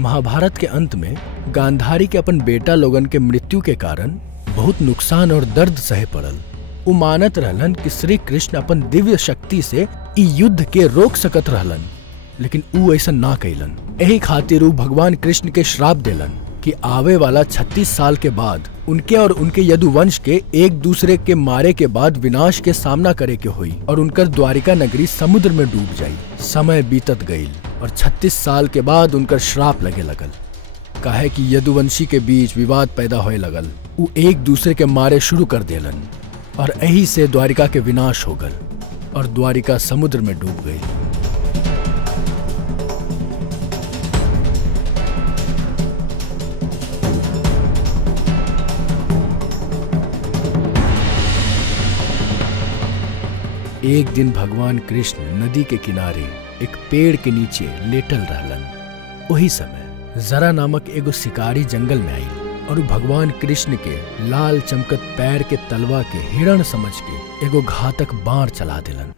महाभारत के अंत में गांधारी के अपन बेटा लोगन के मृत्यु के कारण बहुत नुकसान और दर्द सहे पड़ल। उ मानत रहलन कि श्री कृष्ण अपन दिव्य शक्ति से इ युद्ध के रोक सकत रहलन, लेकिन उ ऐसा ना कैलन। यही खातिर उ भगवान कृष्ण के श्राप देलन कि आवे वाला 36 साल के बाद उनके और उनके यदुवंश के एक दूसरे के मारे के बाद विनाश के सामना करे के हुई और उनकर द्वारिका नगरी समुद्र में डूब जाई। समय बीतत गईल और 36 साल के बाद उनकर श्राप लगे लगल, काहे कि यदुवंशी के बीच विवाद पैदा होए लगल। उ एक दूसरे के मारे शुरू कर देलन और यही से द्वारिका के विनाश हो गल और द्वारिका समुद्र में डूब गई। एक दिन भगवान कृष्ण नदी के किनारे एक पेड़ के नीचे लेटल रहलन। वही समय जरा नामक एगो शिकारी जंगल में आईल और भगवान कृष्ण के लाल चमकत पैर के तलवा के हिरण समझ के एगो घातक बाण चला दिलन।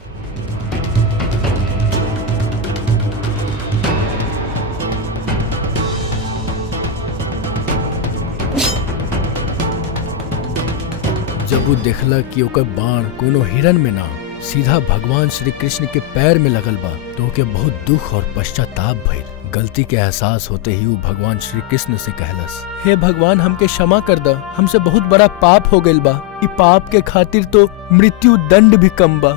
जब वो देखला कि ओकर बाण कोनो हिरण में ना सीधा भगवान श्री कृष्ण के पैर में लगल बा तो ओके बहुत दुख और पश्चाताप भइल। गलती के एहसास होते ही वो भगवान श्री कृष्ण से कहलस, हे भगवान हमके क्षमा कर दा, हमसे बहुत बड़ा पाप हो गइल बा। इ पाप के खातिर तो मृत्यु दंड भी कम बा।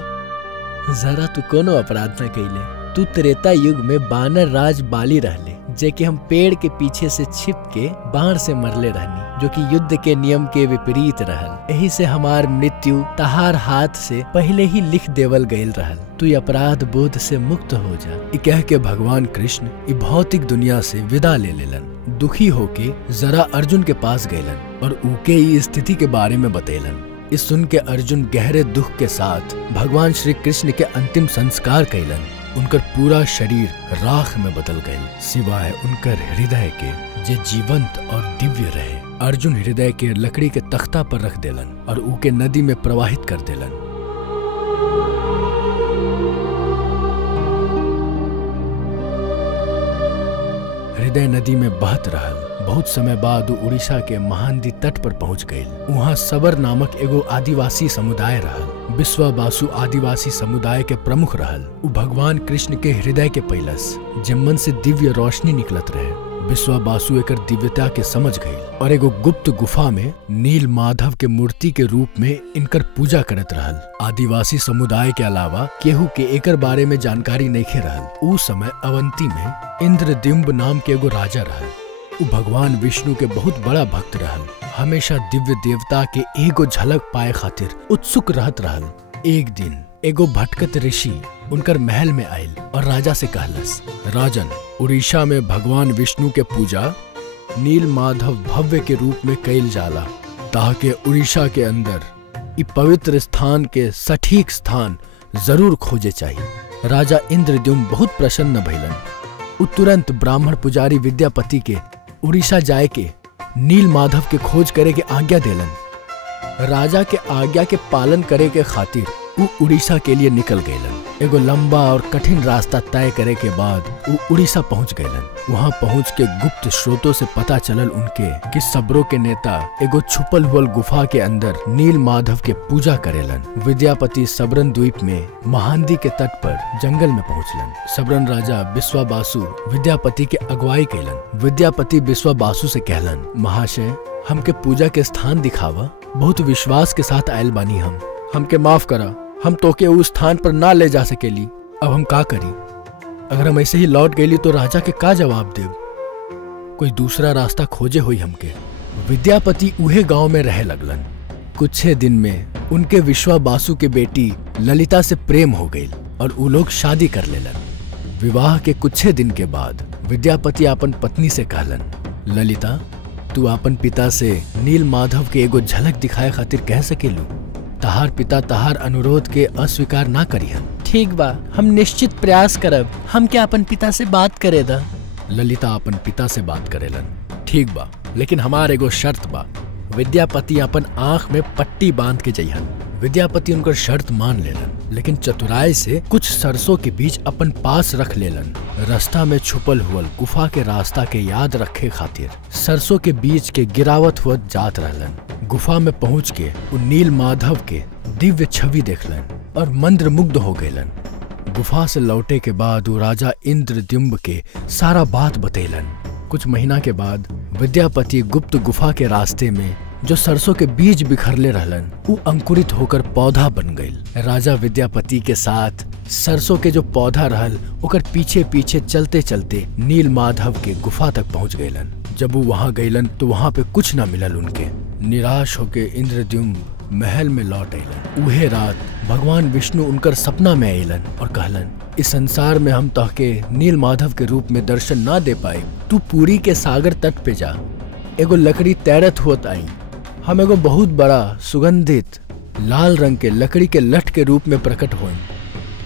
जरा तू कोनो अपराध न कइले, तू त्रेता युग में बानर राज बाली रहले, जे कि हम पेड़ के पीछे से छिप के बाण से मरले रहनी, जो कि युद्ध के नियम के विपरीत रहल। यही से हमार मृत्यु तहार हाथ से पहले ही लिख देवल गयल रहल। तू अपराध बोध से मुक्त हो जा। इ कह के भगवान कृष्ण इ भौतिक दुनिया से विदा ले लेलन। दुखी होके जरा अर्जुन के पास गयलन और उके इ स्थिति के बारे में बतेलन। इस सुन के अर्जुन गहरे दुख के साथ भगवान श्री कृष्ण के अंतिम संस्कार कैलन। उनकर पूरा शरीर राख में बदल गए, सिवाय उनकर हृदय के जे जीवंत और दिव्य रहे। अर्जुन हृदय के लकड़ी के तख्ता पर रख देलन और उके नदी में प्रवाहित कर देलन। हृदय नदी में बहत रहल। बहुत समय बाद उड़ीसा के महानदी तट पर पहुंच गए। वहाँ सबर नामक एगो आदिवासी समुदाय रहल। विश्वाबासु आदिवासी समुदाय के प्रमुख रहल। उ भगवान कृष्ण के हृदय के पैलस, जिम्मन से दिव्य रोशनी निकलत रहे। विश्वाबासु एकर दिव्यता के समझ गई और एगो गुप्त गुफा में नील माधव के मूर्ति के रूप में इनकर पूजा करत रहल। आदिवासी समुदाय के अलावा केहू के एकर बारे में जानकारी नहीं रहल। उस समय अवंती में इंद्रद्युम्न नाम के एगो राजा रहल। उ भगवान विष्णु के बहुत बड़ा भक्त रहल। हमेशा दिव्य देवता के एगो झलक पाए खातिर उत्सुक रहत रहल। एक दिन एगो भटकत ऋषि उनकर महल में आयल और राजा से कहलस, राजन, उड़ीसा में भगवान विष्णु के पूजा नील माधव भव्य के रूप में कैल जाला, ताकि उड़ीसा के अंदर इ पवित्र स्थान के सटीक स्थान जरूर खोजे चाहिए। राजा इंद्रद्युम्न बहुत प्रसन्न भइलन। उ तुरंत ब्राह्मण पुजारी विद्यापति के उड़ीसा जाए के नील माधव के खोज करे के आज्ञा देलन। राजा के आज्ञा के पालन करे के खातिर उ उड़ीसा के लिए निकल गयलन। एगो लंबा और कठिन रास्ता तय करे के बाद उ उड़ीसा पहुंच गयलन। वहां पहुंच के गुप्त स्रोतों से पता चलल उनके कि सबरों के नेता एगो छुपल हुआ गुफा के अंदर नील माधव के पूजा करेलन। विद्यापति सबरन द्वीप में महानदी के तट पर जंगल में पहुंचलन। सबरन राजा विश्वाबासु विद्यापति के अगुवाई कैलन। विद्यापति विश्वाबासु से कहलन, महाशय, हमके पूजा के स्थान दिखावा, बहुत विश्वास के साथ आयल बानी हमके माफ करा, हम तोके उस स्थान पर ना ले जा सकेली। अब हम का करी? अगर हम ऐसे ही लौट गईली तो राजा के का जवाब देव? कोई दूसरा रास्ता खोजे हुई हमके। विद्यापति उहे गांव में रहे लगलन। कुछ दिन में उनके विश्वाबासु के बेटी ललिता से प्रेम हो गई और उ लोग शादी कर लेलन। विवाह के कुछ दिन के बाद विद्यापति अपन पत्नी से कहलन, ललिता, तू अपन पिता से नील माधव के एगो झलक दिखाए खातिर कह सकेलू? तहार पिता तहार अनुरोध के अस्वीकार ना करिहन। ठीक बा, हम निश्चित प्रयास करब। हम क्या अपन पिता से बात करे दा? ललिता अपन पिता से बात करेलन। ठीक बा, लेकिन हमार एगो शर्त बा। विद्यापति अपन आंख में पट्टी बांध के जइहन। विद्यापति उनकर शर्त मान लेलन। लेकिन चतुराई से कुछ सरसों के बीज अपन पास रख लेलन। रास्ता में छुपल हुअल गुफा के रास्ता के याद रखे खातिर सरसों के बीज के गिरावत हुआ जात रहलन। गुफा में पहुँच के उ नील माधव के दिव्य छवि देखलन और मंत्र मुग्ध हो गयलन। गुफा से लौटे के बाद वो राजा इंद्रद्युम्न के सारा बात बतैलन। कुछ महीना के बाद विद्यापति गुप्त गुफा के रास्ते में जो सरसों के बीज बिखरले रहलन वो अंकुरित होकर पौधा बन गईल। राजा विद्यापति के साथ सरसों के जो पौधा रहल ओकर पीछे पीछे चलते चलते नील माधव के गुफा तक पहुंच गईलन। जब वो वहां गईलन तो वहां पे कुछ न मिलल उनके। निराश होके इंद्रद्युम्न महल में लौट अलन। उहे रात भगवान विष्णु उनकर सपना में अलन और कहलन, इस संसार में हम तहके नील माधव के रूप में दर्शन ना दे पाए। तू पुरी के सागर तट पे जा, एगो लकड़ी तैरत होत आई। हम एगो बहुत बड़ा सुगंधित लाल रंग के लकड़ी के लठ के रूप में प्रकट होई।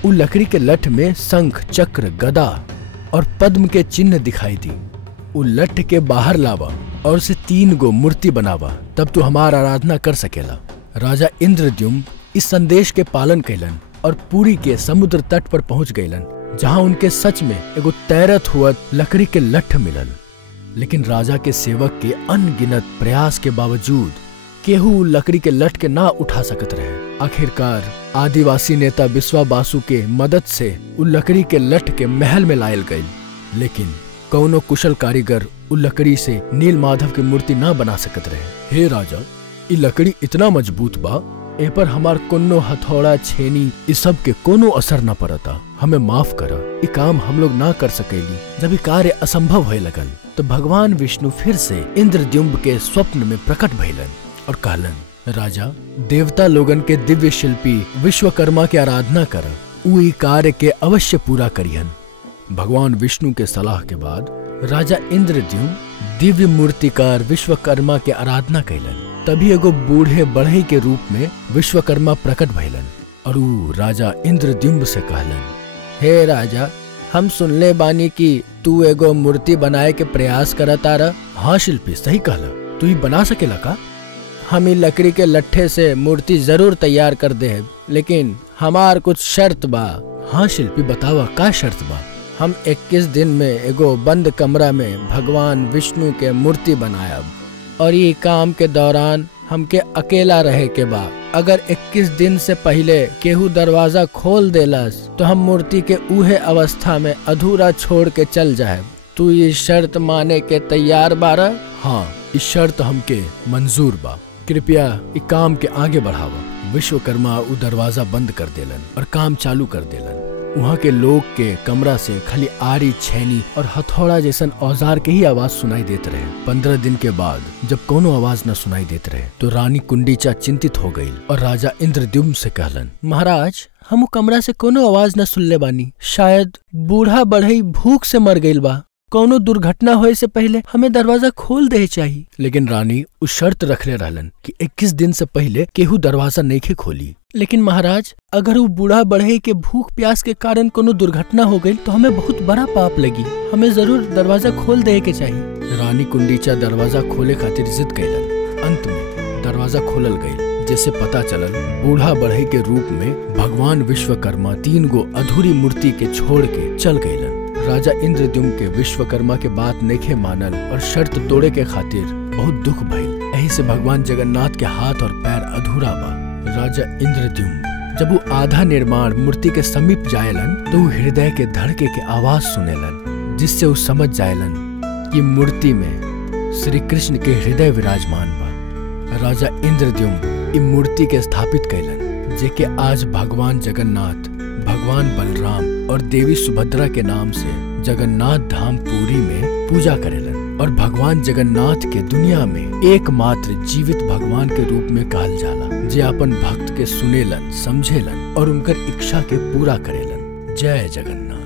उ लकड़ी के लठ में शंख, चक्र, गदा और पद्म के चिन्ह दिखाई दी। उ लठ के बाहर लावा और उसे 3 गो मूर्ति बनावा, तब तू हमार आराधना कर सकेला। राजा इंद्रद्युम्न इस संदेश के पालन कैलन और पुरी के समुद्र तट पर पहुंच गईलन, जहां उनके सच में एगो तैरत हुआ लकड़ी के लठ मिलल। लेकिन राजा के सेवक के अनगिनत प्रयास के बावजूद केहू लकड़ी के लठ के ना उठा सकत रहे। आखिरकार आदिवासी नेता बिस्वा बासु के मदद से उ लकड़ी के लठ के महल में लायल गई। लेकिन कौनो कुशल कारीगर उ लकड़ी से नील माधव की मूर्ति ना बना सकत रहे। हे राजा, इ लकड़ी इतना मजबूत बा, ए पर हमार कोनो हथौड़ा, छेनी इ सब के कोनो असर न पड़ता। हमें माफ करा, इ काम हम लोग ना कर सकेली। जब इ कार्य असंभव होए लगल तो भगवान विष्णु फिर से इंद्रद्युम्न के स्वप्न में प्रकट भइलन और कहलन, राजा, देवता लोगन के दिव्य शिल्पी विश्वकर्मा के आराधना कर, उ इ कार्य के अवश्य पूरा करियन। भगवान विष्णु के सलाह के बाद राजा इंद्रद्युम्न दिव्य मूर्तिकार विश्वकर्मा के आराधना कैलन। तभी एगो बूढ़े बढ़ई के रूप में विश्वकर्मा प्रकट भइलन और उ राजा इंद्रद्युम्न से कहलन, हे राजा, हम सुनले बानी कि तू एगो मूर्ति बनाए के प्रयास करता रह। हाँ शिल्पी, सही कहला, तू ही बना सकेला का? हम इ लकड़ी के लट्ठे से मूर्ति जरूर तैयार कर दे, लेकिन हमार कुछ शर्त बा। हाँ शिल्पी, बतावा का शर्त बा? हम 21 दिन में एगो बंद कमरा में भगवान विष्णु के मूर्ति बनायब और ये काम के दौरान हमके अकेला रहे के बा। अगर 21 दिन से पहले केहू दरवाजा खोल देलस तो हम मूर्ति के उहे अवस्था में अधूरा छोड़ के चल जाए। तू ये शर्त माने के तैयार बारा? हाँ, इस शर्त हमके मंजूर बा। कृपया इ काम के आगे बढ़ावा। विश्वकर्मा उ दरवाजा बंद कर देलन और काम चालू कर देलन। वहाँ के लोग के कमरा से खाली आरी, छेनी और हथौड़ा जैसन औजार के ही आवाज सुनाई देते रहे। 15 दिन के बाद जब कोनो आवाज न सुनाई देते रहे तो रानी कुंडीचा चिंतित हो गई और राजा इंद्रद्युम्न से कहलन, महाराज, हम कमरा से कोनो आवाज न सुनले बानी। शायद बूढ़ा बढ़ई भूख से मर गईल बा। कोनो दुर्घटना होए से पहले हमें दरवाजा खोल दे चाहिए। लेकिन रानी उस शर्त रखले रहलन कि 21 दिन से पहले केहू दरवाजा नहीं खोली। लेकिन महाराज, अगर वो बूढ़ा बढ़े के भूख प्यास के कारण कोनो दुर्घटना हो गई तो हमें बहुत बड़ा पाप लगी। हमें जरूर दरवाजा खोल दे के चाहिए। रानी कुंडीचा दरवाजा खोले खातिर जिद कैलन। अंत में दरवाजा खोलल गई, जैसे पता चलल बूढ़ा बढ़ई के रूप में भगवान विश्वकर्मा 3 गो अधूरी मूर्ति के छोड़ के चल गईलन। राजा इंद्रद्युम्न के विश्वकर्मा के बात नइखे मानल और शर्त तोड़े के खातिर बहुत दुख भइल। यही से भगवान जगन्नाथ के हाथ और पैर अधूरा बा। राजा इंद्रद्युम्न जब वो आधा निर्माण मूर्ति के समीप जायलन तो वो हृदय के धड़के के आवाज सुनेलन, जिससे वो समझ जायलन कि मूर्ति में श्री कृष्ण के हृदय विराजमान बा। राजा इंद्रद्युम्न इ मूर्ति के स्थापित कैलन, जेके आज भगवान जगन्नाथ, भगवान बलराम और देवी सुभद्रा के नाम से जगन्नाथ धाम पुरी में पूजा करेलन और भगवान जगन्नाथ के दुनिया में एकमात्र जीवित भगवान के रूप में कहल जाला, जे अपन भक्त के सुनेलन, समझेलन और उनकर इच्छा के पूरा करेलन। जय जगन्नाथ।